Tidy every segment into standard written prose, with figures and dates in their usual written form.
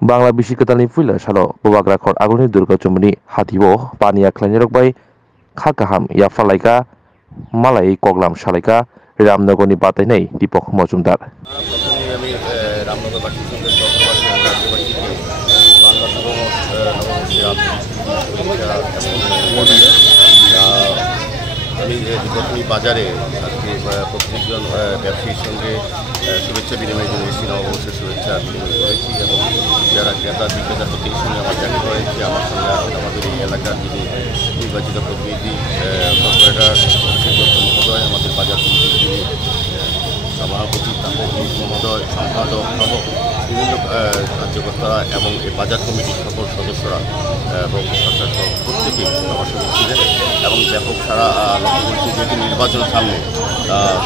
Bangla Bishikatani Fuila Shalo, Bograkor Agoni Durga Chumani, Hatibo, Pania Klanirok Khakaham, Yafalaika, Malay Koglam Shalika, Ramnagoni Batanei, Dipok Mojumdar. আমি প্রথমে বাজারে আজকে প্রত্যেকজন ব্যবসায়ীর সঙ্গে শুভেচ্ছা বিনিময়ের জন্য এসেছি, নববর্ষের শুভেচ্ছা বিনিময় করেছি এবং যারা ক্রেতা বিক্রেতা প্রত্যেকের সঙ্গে আমার দেখা করেছি। আমার সঙ্গে আছেন আমাদের এই এলাকার যিনি নির্বাচিত প্রতিনিধি কর্পোরেটর মহোদয়, আমাদের বাজার কমিটির যিনি সভাপতি তাপস মহোদয়, সম্পাদক সহ বিভিন্ন কার্যকর্তারা এবং এই বাজার কমিটির সকল সদস্যরা এবং সরকার প্রত্যেকেই আমার সঙ্গে ছিলেন এবং ব্যাপক সারা লক্ষ্য করছি। যেহেতু নির্বাচন সামনে,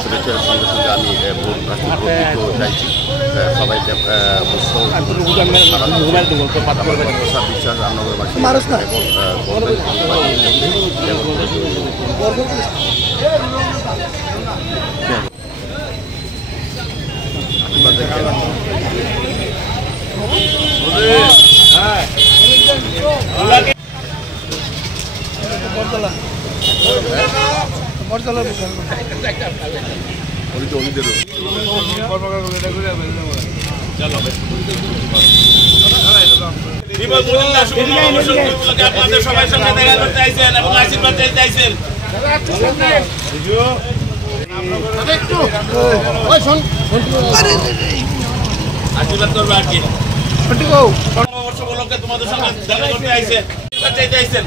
শুভেচ্ছার সঙ্গে সঙ্গে আমি ভোট দিতেও চাইছি। সবাই বিশ্বাস রামনগরবাসী সবাই সঙ্গে দেখা করতে আইছেন এবং আশীর্বাদ চাইছেন। আশীর্বাদ করবো আর কি নববর্ষ উপলক্ষে তোমাদের সঙ্গে দেখা করতে আইছেন, চাইতে আইছেন।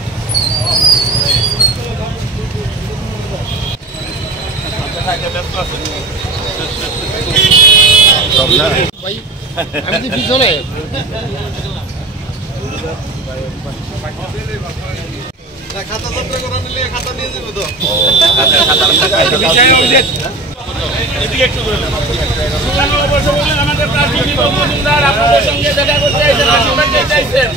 আমি পিছনে খাতা করে নিলে খাতা নিয়ে যাবো তো। আমাদের প্রার্থী মজুমদার আপনাদের সঙ্গে দেখা করতে আইছেন, আশীর্বাদ চাইছেন।